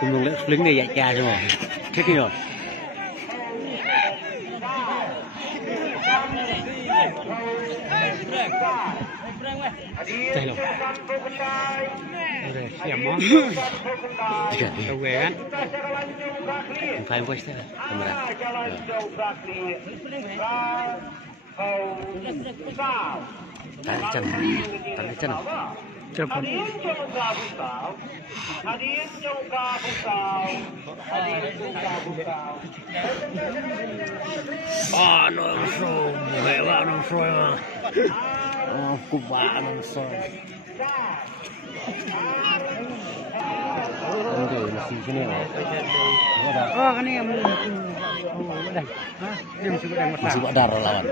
cùng lính này dạy cha rồi thế kia rồi đây rồi đây siam món đâu về kan phải quay thế này kamera tarik chân cepat nong so hewa nong so kuba nong so ini masih sini kan ini masih badar lawan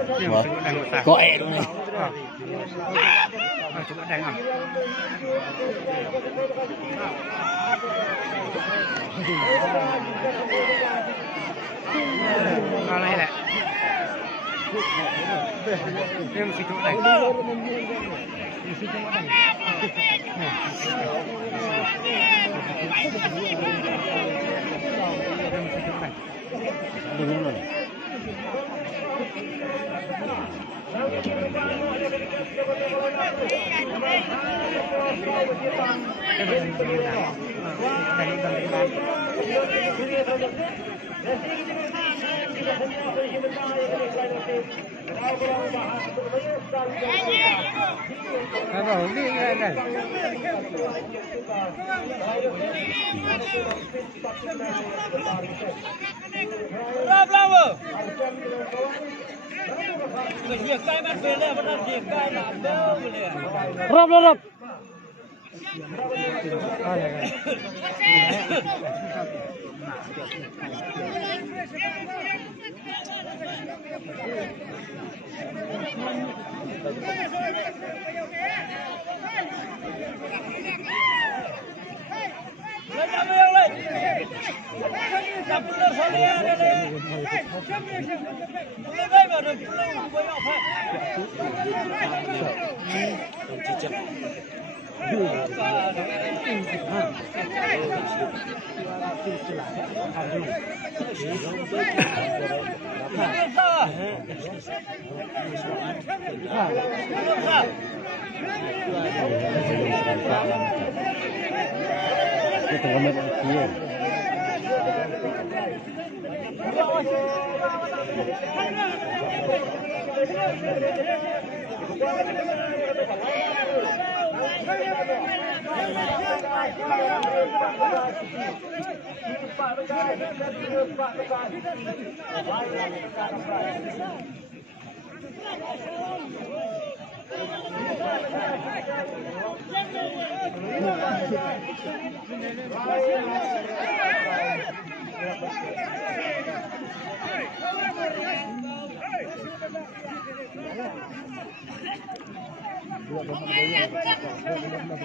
goe dong nih coba tengok kalau ini dia mesti coba tengok mesti coba tengok bravo. Rob.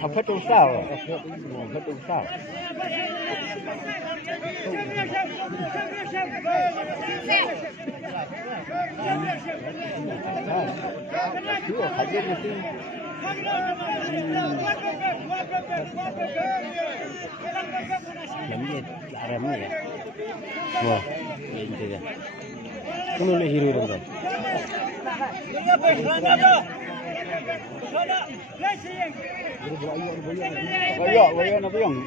Học hết trong sao rồi, hết trong sao. Chú ở phải biết gì? Làm gì? Làm gì? Wow, ini dia. Kamu nak hero dong. Bayar nak bayang.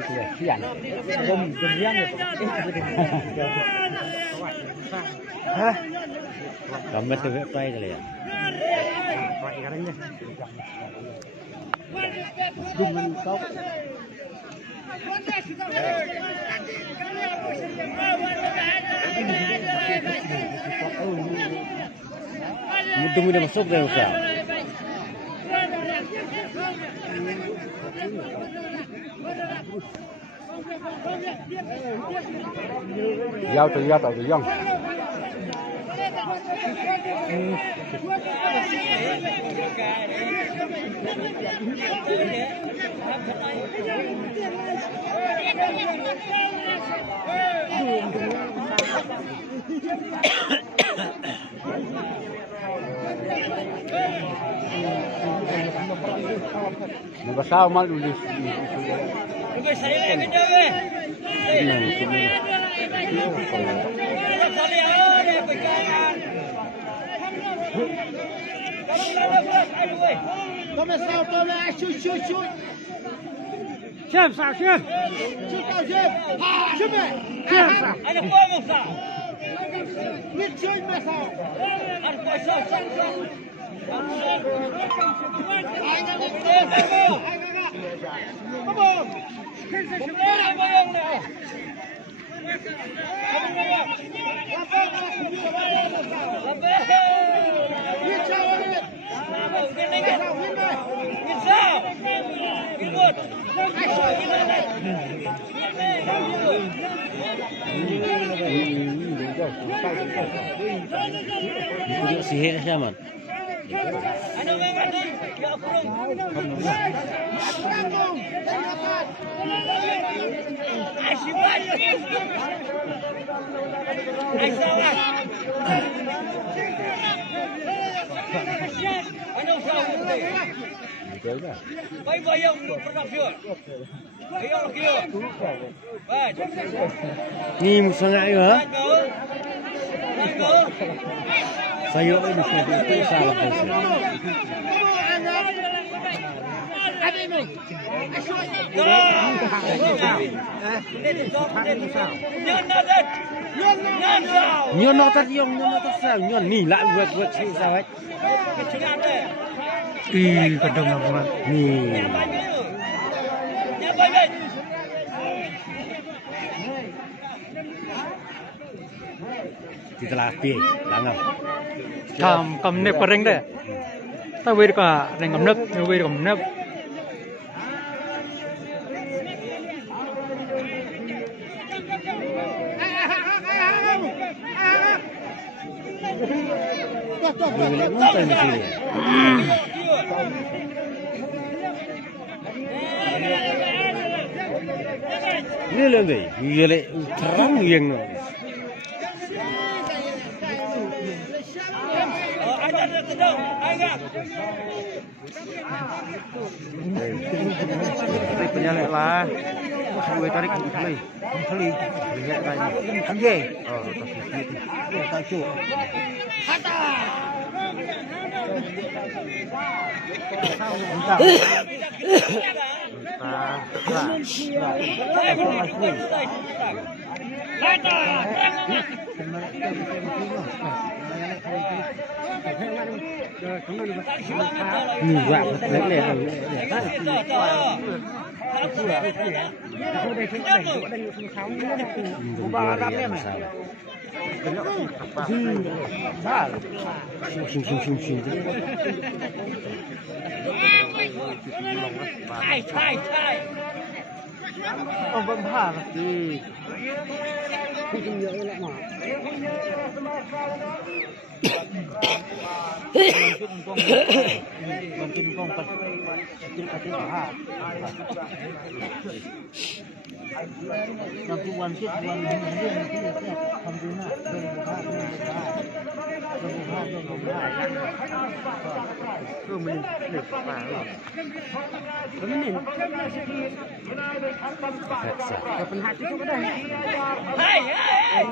Itu ya, kian. Gemiang ya. Hah? Gambar tu play kali ya. Play katanya. Dengan kau. Mudah-mudahan masuk dah Ustaz. Giao từ Ïong. Nggak sama dulu. Siap, siap, siap. Ada pomos tak? Sihat siapa? Ni sangat ya. Saya ini itu salah pasal. Nyon nak tak Ïong, nyon nak tak sao, nyon ni lah buat sih sao. Kadang apa ni. Setelah pi, langam. Cầm nếp có rinh đấy. Ta về cả rinh cầm nếp, về cầm nếp. Ini lagi, ini terang yang. Penyalek lah, gue tarik kembali, lihat lagi, kembali. Oh, tak cukup. Ông vẫn phá thì không nhớ lại mà còn kinh công phật kinh phá trong cái quan kết quan những cái không đúng là mình được phá rồi mình phần hạt itu ada. Hai, hai.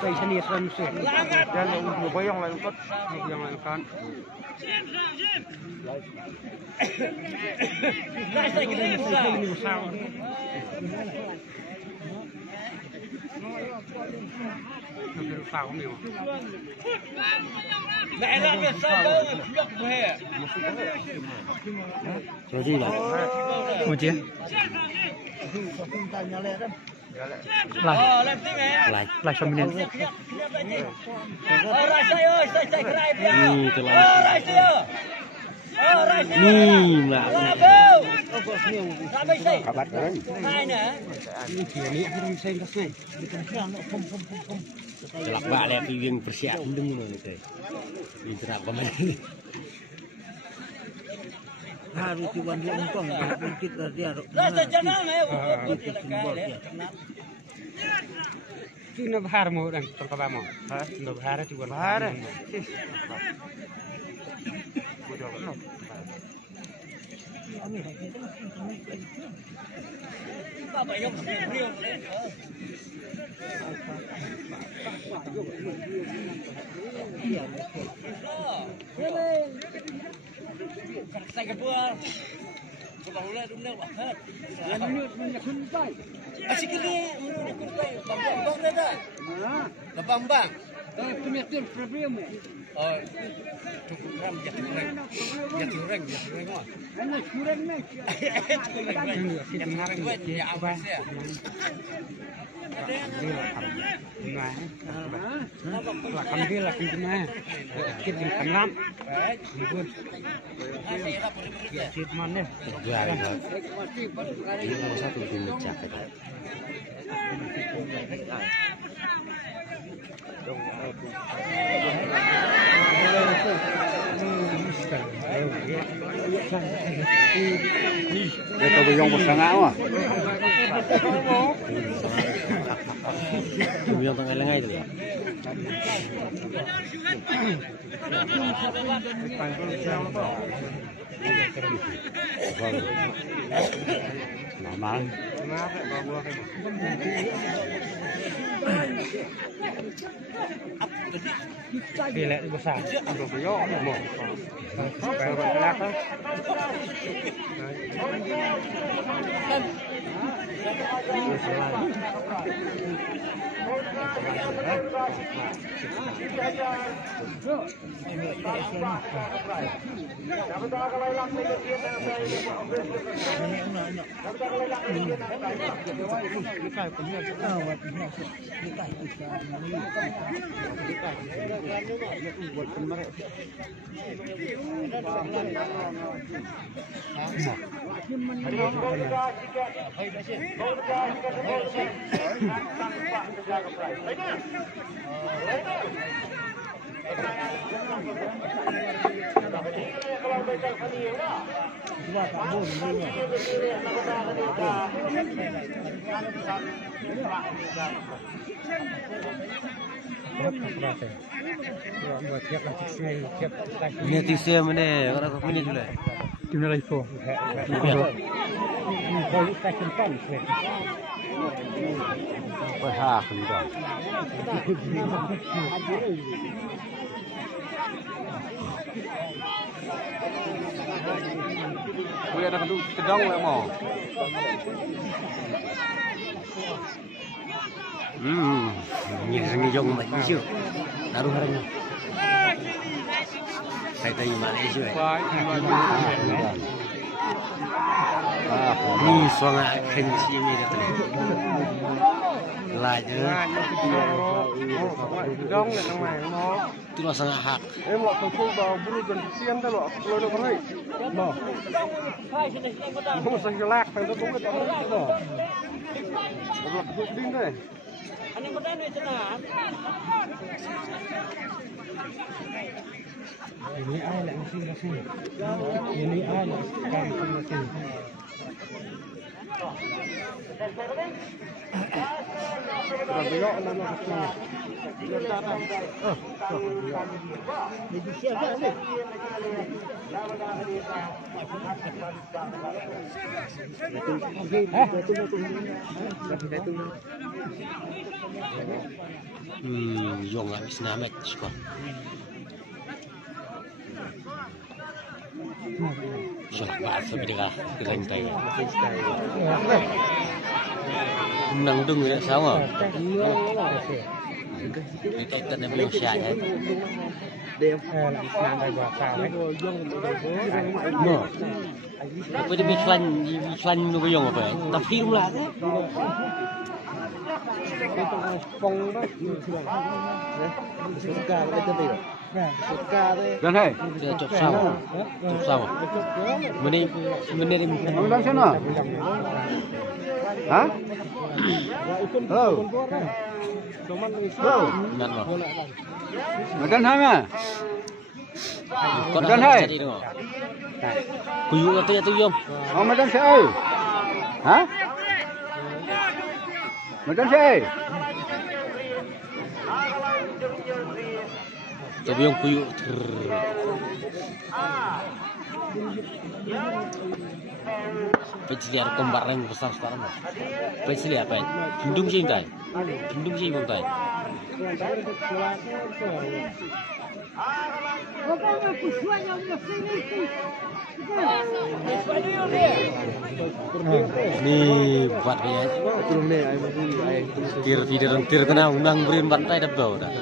Saya seni seni. Dan boyong lah ikut, yang lakukan. Sao nhiều. Mẹ ra cái sao đâu nhóc về. Rồi đi là. Một chia. Lại xong mình. Rai say ơi, say cray. Rai say. Nih lah. Kabat kan? Celak balik yang persiap deng nih teh. Interap pemain. Harus cuman dia ngkong kita dia. Itu nabhar mau dan terkabah mau. Nabhar itu bukan bahar. Saya kebual. Kebahulah dumel banget. Asyik ini menurut kuntai bambang dah. Bambang. Punya problem. Oh, cukup ram jatuh reng. Jatuh reng mah. Anak kurang nih. Kita ngarang ya apa sih? Alhamdulillah kita kita kenam. Kita mana? Ini nomor satu di meja kita. Kita Ïong bersangak mah. Ïong tengah lengai tu ya. Normal. Pilih besar. Untuk Ïong mau. Berapa? Ini tisu mana? Orang kau punya dulu. Timnya lagi po. Berhak juga. Kue ada kedong le mau. Ni Ïong mai chứ. Taruh haranya. Saya tanya mana isu. Ni suanga kenci ni dah tu. Laju. Kedong le nang mai mau. Tu lah sangat hak. Mau kau bawa bulu dan siam dah lo. Kalau dah berai. Mau. Mau saya gelak, saya tu tunggu tu. Kalau aku ding deh. Ani mo dano ito na. Ini ala mesin. Ini ala mesin. Rabio nama mesin. Jadi siapa ni? Ïong habis namek suka. Sudah bahasa mereka dengan saya. Nang dung tidak sama. Kita ikan yang belum siap ya. No. Apa dia iklan nu Ïong apa? Tak film lah. Phong đó. Suka itu dia. Dan hai. Dia chop sao. Chop sao. Meni đi. Ông đang xem nào? Hả? Hello. Hello. Ngan loh. Dan hai mà. Con Dan hai. Kuyu atau ya tu Ïong. Ông dan sẽ ơi. Hả? Dan sẽ. Tapi Ïong kuyu. Peciliar kembar yang besar sekarang. Peciliar apa? Bendung sih enggak? Bendung sih enggak? Nih buat ya. Tir kena undang berin bantai dah bau dah.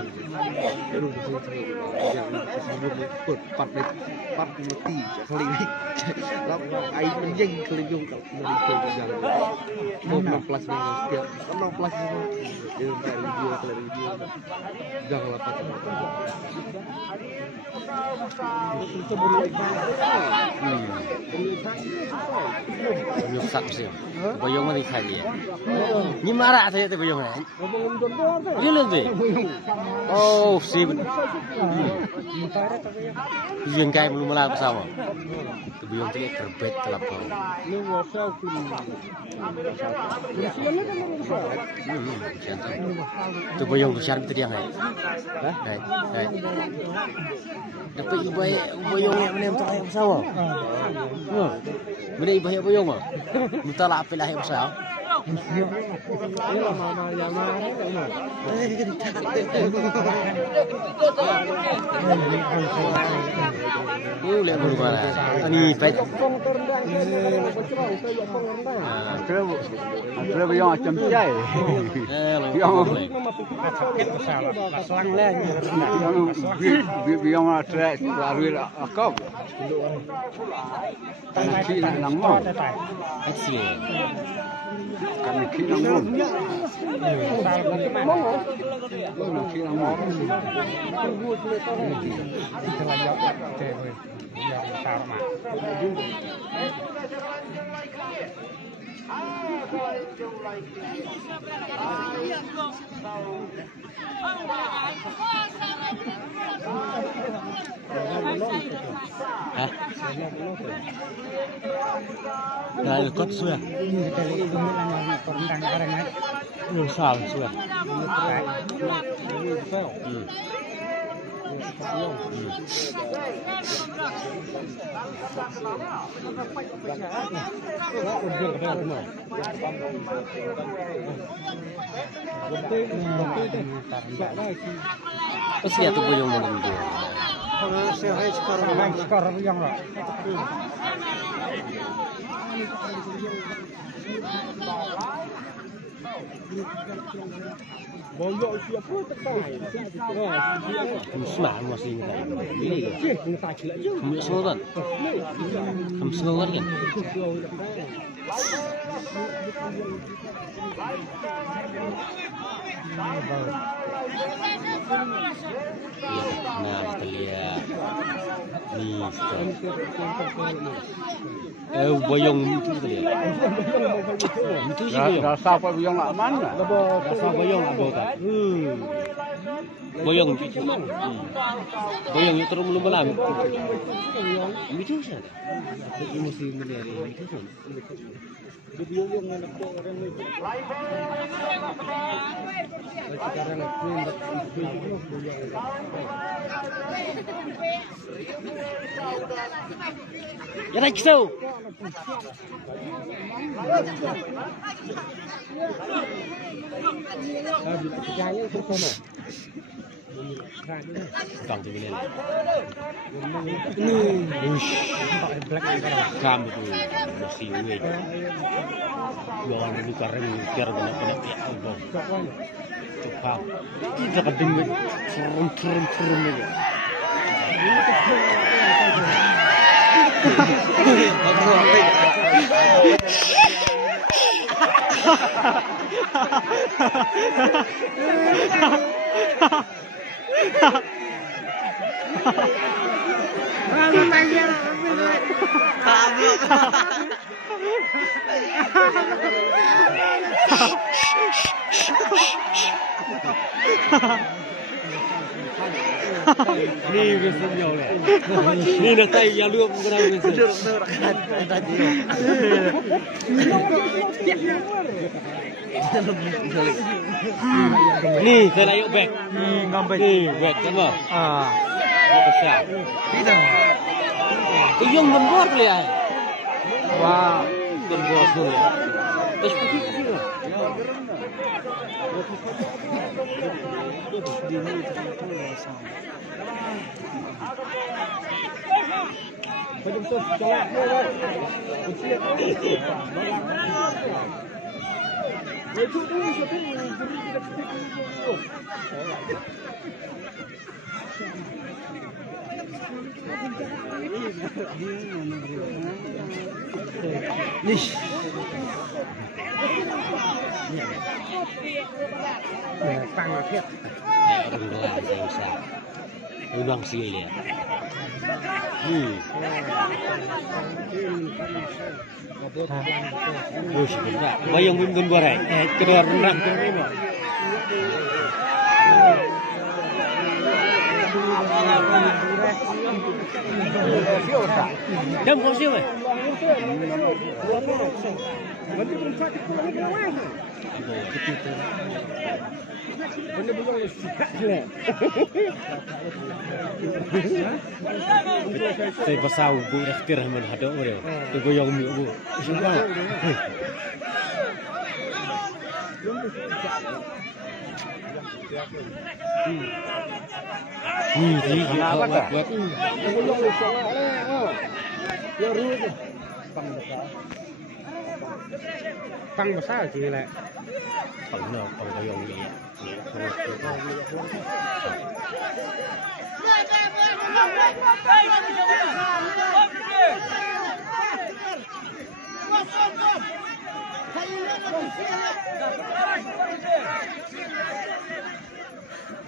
Part mati kali ni. Lap air menjeng kali jung kat dari ke jalan. 16 dengan setiap 16 dia review kali review. Jangan lapat. Nyusak sih. Bayong mana ikan dia? Ni marah saya tu bayong ni. Dia lebih. Oh, sih. Yang kaya belum malah bersama. Tu bayong tu terbet telapau. Tu bayong besar betul dia ni. Hai. Dapat bayong yang mana betul yang bersama. Mana ibu bayong ah? Betul lah apa lah yang besar. Lihat dulu mana. Ini baik. Ada yang macam cai. Yang yang ada lalu akak. Kaki lang mo. Kecil. Kaki lang mo. Kaki lang mo. Hah? Dah ikut sudah. Belum salah sudah. Pasti ada bayong menunggu. Sekarang yang lah. Boyok siapa terkai? Semua masih ni. Kamu semua kan? Kamu semua kan? Nah, kita lihat. Ni. Boyong itu kita lihat. Itu sih boyong. Rasa apa boyong nak mana? Rasa boyong apa tak? Boyong itu. Boyong itu terus belum malam. Itu sih. Itu mesti menari. Itu sih. Boyong yang nak orang ni. Sekarang Ya nak tahu. Jangan tu sama. Kang tu ni. Ush. Kam tu mesti ni. Jangan dulu kareng biar kena apa. Cepat. Kita kadang turun ni. Ni bisa nyoleh. Ni nak tay yang lu berapa bisa? Ni saya layuk back. Ngambil. Ni back kan bah? Ah. Besar. Ïong membuat boleh. Wah. Membuat boleh. Terus pergi ke sini. Tăng là thiết. Đừng có làm gì sao? Đừng bằng gì liền. Bây giờ mình buat này, cái đồ rendang cái này mà. Đâm con siêu này. Saya pasal bu rektir man hadok dia. Tu goyang mi bu. Semua. Ni apa buat. Tăng besar chỉ lại. Bằng nào bằng goyang ni.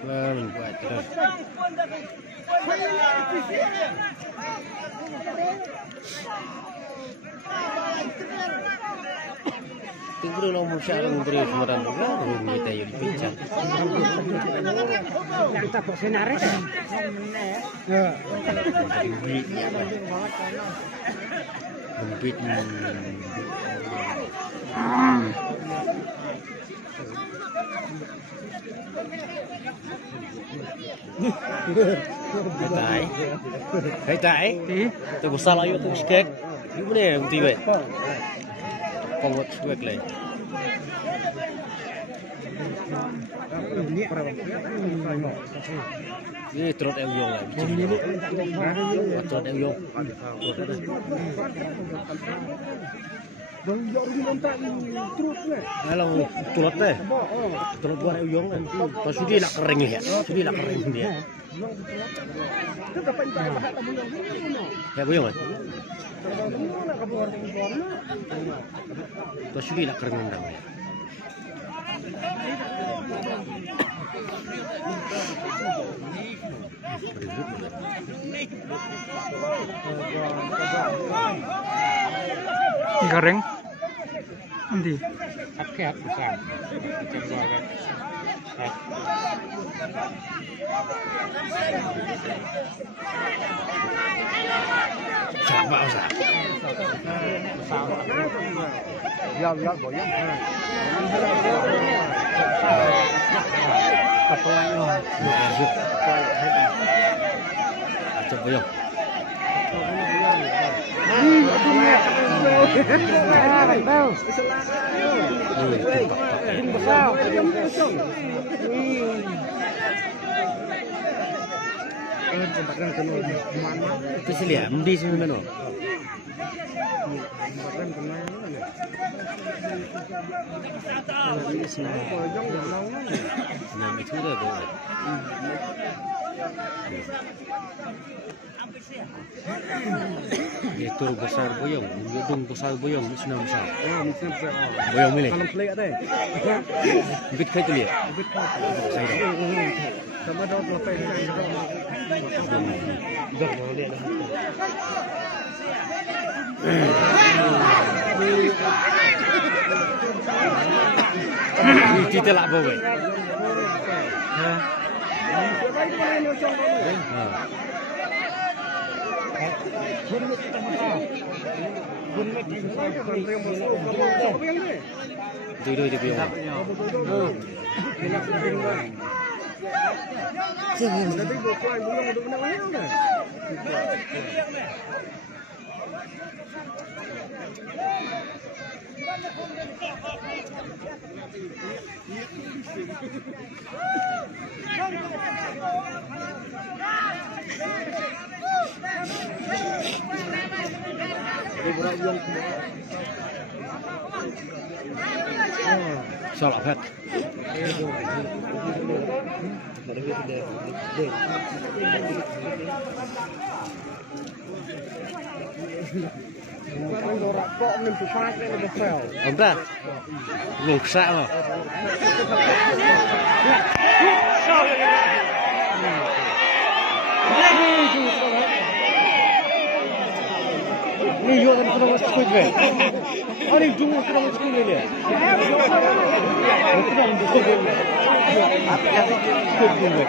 Mình buat terus. Tinggal lo musyar menteri semeran juga, kita yang bincang. Kita kok senaris. Membit. Hãy tại tôi một sao lại tôi skate cái vấn đề làm gì vậy còn một việc này ini trot Ïong lại trot Ïong kalau trot deh trot buat Ïong kan pas sudah nak kering ya sudah nak kering dia ya bu Ïong pas sudah nak kering dah Garing. Nanti. Akeh besar. Coba kan. Siapa usah? Ya goyang. Kapalanya. Coba Ïong. Itu sih lihat, di sini mana? Nah, itu dah tu. Ïatur besar boyong, gedung besar boyong, senang besar. Mesti besar. Boyong milik. Kalau pelik ada. Bit kai tu lihat. Saya dah. Sama dah lepas ni. Dah mau lihat dah. Kita lah bawa. Dulu dia biar. Salah hat. Apa? Rusak lah. Ni yo kan kena masuk kuit be. Ani dungu kena masuk kuit ni. Kena masuk kuit. Apa kuit ni?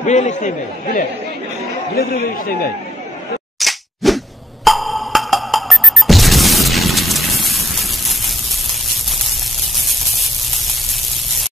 Bila stay be? Bila terus stay be?